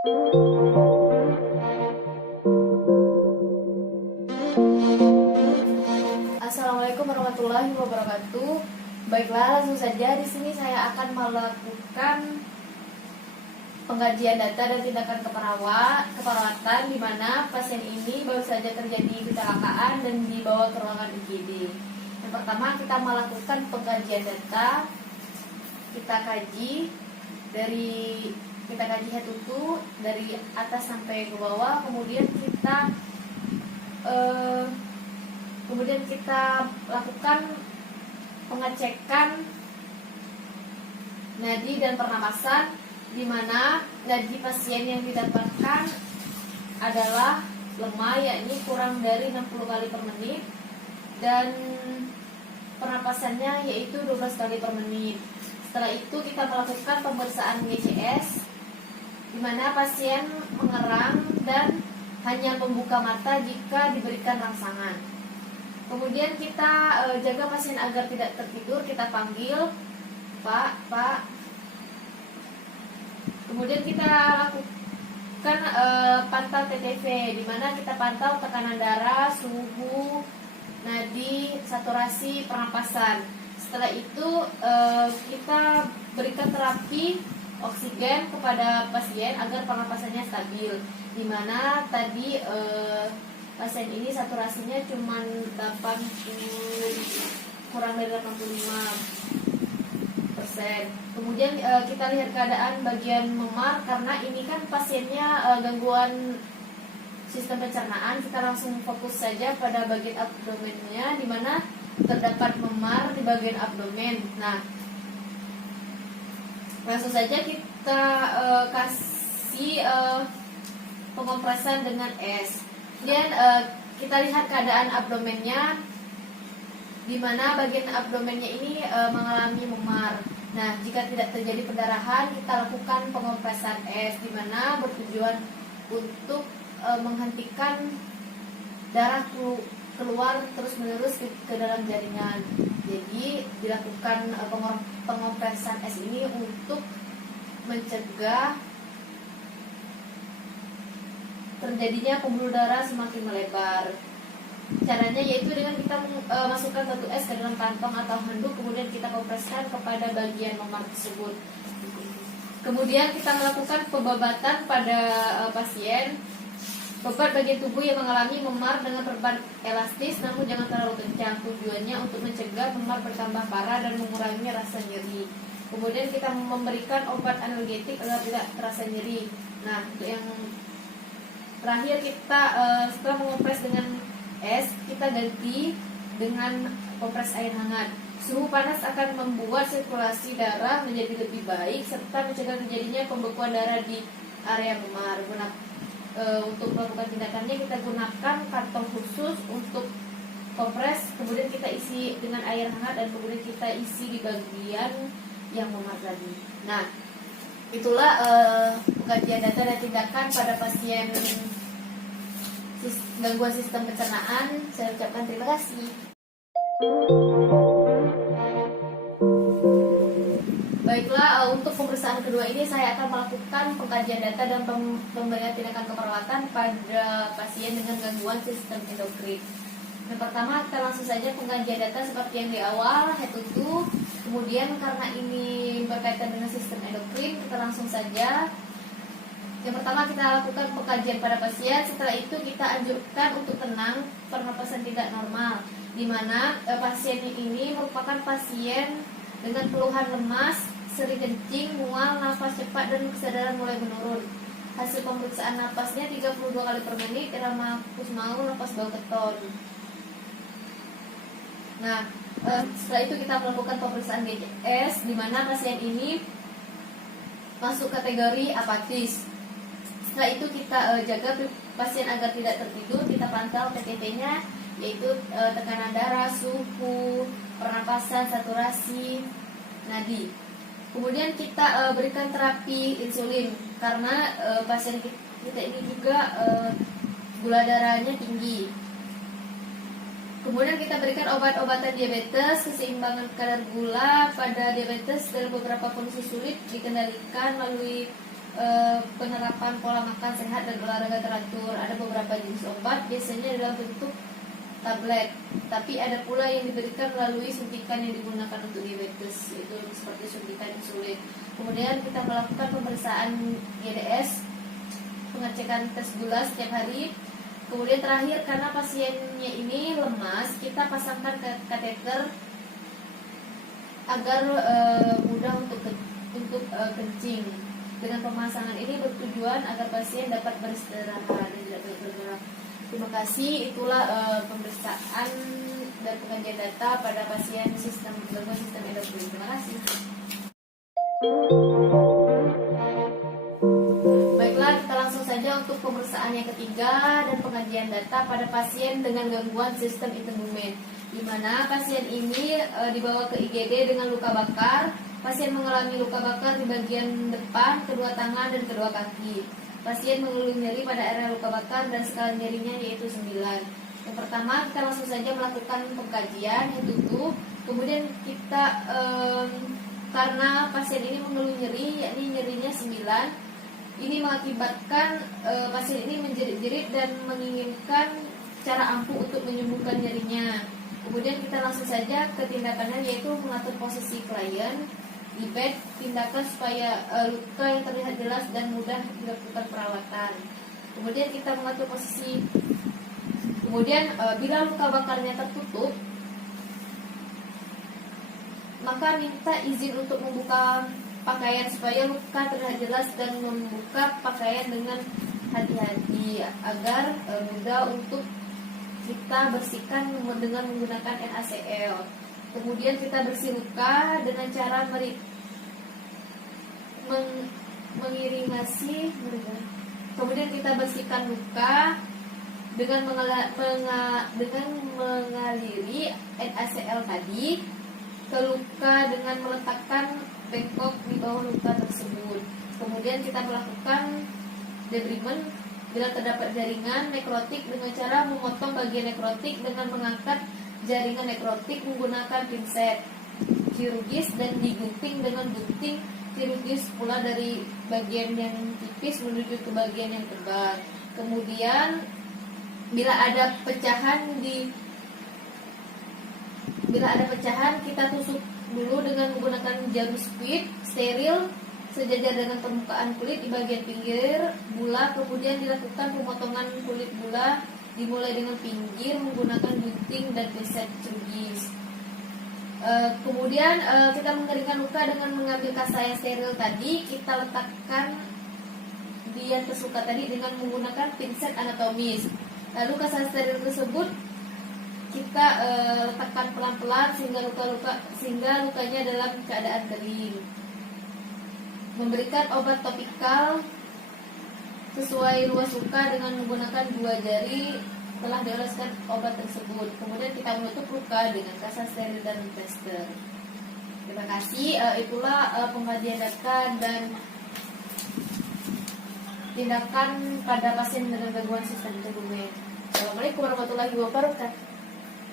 Assalamualaikum warahmatullahi wabarakatuh. Baiklah, langsung saja di sini saya akan melakukan pengkajian data dan tindakan keperawatan di mana pasien ini baru saja terjadi kecelakaan dan dibawa ke ruangan IGD. Yang pertama, kita melakukan pengkajian data. Kita kaji head to toe dari atas sampai ke bawah, kemudian kita lakukan pengecekan nadi dan pernapasan, di mana nadi pasien yang didapatkan adalah lemah, yakni kurang dari 60 kali per menit, dan pernapasannya yaitu 12 kali per menit. Setelah itu kita melakukan pemeriksaan GCS, di mana pasien mengerang dan hanya membuka mata jika diberikan rangsangan. Kemudian kita jaga pasien agar tidak tertidur, kita panggil, Pak. Kemudian kita lakukan pantau TTV, di mana kita pantau tekanan darah, suhu, nadi, saturasi, pernapasan. Setelah itu kita berikan terapi oksigen kepada pasien agar pernapasannya stabil, di mana tadi pasien ini saturasinya cuma kurang dari 85%. Kemudian kita lihat keadaan bagian memar, karena ini kan pasiennya gangguan sistem pencernaan. Kita langsung fokus saja pada bagian abdomennya, di mana terdapat memar di bagian abdomen. Nah, langsung saja kita kasih pengompresan dengan es. Kemudian kita lihat keadaan abdomennya, di mana bagian abdomennya ini mengalami memar. Nah, jika tidak terjadi pendarahan, kita lakukan pengompresan es, di mana bertujuan untuk menghentikan darah keluar terus-menerus ke dalam jaringan. Jadi dilakukan pengompresan es ini untuk mencegah terjadinya pembuluh darah semakin melebar. Caranya yaitu dengan kita masukkan batu es ke dalam kantong atau handuk, kemudian kita kompreskan kepada bagian memar tersebut. Kemudian kita melakukan pembabatan pada pasien. Bebat bagian tubuh yang mengalami memar dengan perban elastis, namun jangan terlalu kencang. Tujuannya untuk mencegah memar bertambah parah dan mengurangi rasa nyeri. Kemudian kita memberikan obat analgetik agar tidak terasa nyeri. Nah, untuk yang terakhir, kita setelah mengompres dengan es, kita ganti dengan kompres air hangat. Suhu panas akan membuat sirkulasi darah menjadi lebih baik serta mencegah terjadinya pembekuan darah di area memar. Untuk melakukan tindakannya, kita gunakan kantong khusus untuk kompres, kemudian kita isi dengan air hangat, dan kemudian kita isi di bagian yang memar tadi. Nah, itulah pengkajian data dan tindakan pada pasien gangguan sistem pencernaan. Saya ucapkan terima kasih. Baiklah, untuk pemeriksaan kedua ini saya akan melakukan pengkajian data dan pemberian tindakan keperawatan pada pasien dengan gangguan sistem endokrin. Yang pertama, kita langsung saja pengkajian data seperti yang di awal, head to toe. Kemudian karena ini berkaitan dengan sistem endokrin, kita langsung saja. Yang pertama, kita lakukan pengkajian pada pasien. Setelah itu kita anjurkan untuk tenang, pernapasan tidak normal, di mana pasien ini merupakan pasien dengan keluhan lemas, sering kencing, mual, nafas cepat, dan kesadaran mulai menurun. Hasil pemeriksaan napasnya 32 kali per menit, irama hapus malu, nafas bau keton. Nah, setelah itu kita melakukan pemeriksaan GCS, di mana pasien ini masuk kategori apatis. Setelah itu kita jaga pasien agar tidak tertidur. Kita pantau TTV-nya, yaitu tekanan darah, suhu, pernapasan, saturasi, nadi. Kemudian kita berikan terapi insulin, karena pasien kita ini juga gula darahnya tinggi. Kemudian kita berikan obat-obatan diabetes. Keseimbangan kadar gula pada diabetes dalam beberapa kondisi sulit dikendalikan melalui penerapan pola makan sehat dan olahraga teratur. Ada beberapa jenis obat, biasanya dalam bentuk tablet, tapi ada pula yang diberikan melalui suntikan yang digunakan untuk diabetes, itu seperti suntikan insulin. Kemudian kita melakukan pemeriksaan GDS, pengecekan tes gula setiap hari. Kemudian terakhir, karena pasiennya ini lemas, kita pasangkan kateter agar mudah untuk kencing. Dengan pemasangan ini bertujuan agar pasien dapat beristirahat dan tidak bergerak. Terima kasih. Itulah pemeriksaan dan pengajian data pada pasien gangguan sistem endokrin. Terima kasih. Baiklah, kita langsung saja untuk pemeriksaan yang ketiga dan pengajian data pada pasien dengan gangguan sistem imun, di mana pasien ini dibawa ke IGD dengan luka bakar. Pasien mengalami luka bakar di bagian depan, kedua tangan, dan kedua kaki. Pasien mengeluh nyeri pada area luka bakar dan skala nyerinya yaitu 9. Yang pertama, kita langsung saja melakukan pengkajian yang tutup. Kemudian kita karena pasien ini mengeluh nyeri, yakni nyerinya 9, ini mengakibatkan pasien ini menjerit-jerit dan menginginkan cara ampuh untuk menyembuhkan nyerinya. Kemudian kita langsung saja ke tindakannya, yaitu mengatur posisi klien di bed, tindakan supaya luka yang terlihat jelas dan mudah dilakukan perawatan. Kemudian kita mengatur posisi. Kemudian bila luka bakarnya tertutup, maka minta izin untuk membuka pakaian supaya luka terlihat jelas dan membuka pakaian dengan hati-hati agar mudah untuk kita bersihkan dengan menggunakan NaCl. Kemudian kita bersih luka dengan cara mengirimasi. Kemudian kita bersihkan luka dengan mengaliri NaCl tadi ke luka dengan meletakkan bengkok di bawah luka tersebut. Kemudian kita melakukan debridement bila terdapat jaringan nekrotik dengan cara memotong bagian nekrotik dengan mengangkat jaringan nekrotik menggunakan pinset kirurgis dan digunting dengan gunting kirurgis pula dari bagian yang tipis menuju ke bagian yang tebal. Kemudian bila ada pecahan kita tusuk dulu dengan menggunakan jarum squid steril sejajar dengan permukaan kulit di bagian pinggir bula. Kemudian dilakukan pemotongan kulit bula dimulai dengan pinggir menggunakan gunting dan pinset kirurgis. Kemudian kita mengeringkan luka dengan mengambil kasa yang steril tadi, kita letakkan di atas luka tadi dengan menggunakan pinset anatomis. Lalu kasa steril tersebut kita letakkan pelan-pelan sehingga lukanya dalam keadaan kering. Memberikan obat topikal sesuai luas luka dengan menggunakan 2 jari telah dioleskan obat tersebut. Kemudian kita menutup luka dengan kasa steril dan plester. Terima kasih. Itulah pembagian data dan tindakan pada pasien dengan gangguan sistem imun. Assalamualaikum warahmatullahi wabarakatuh.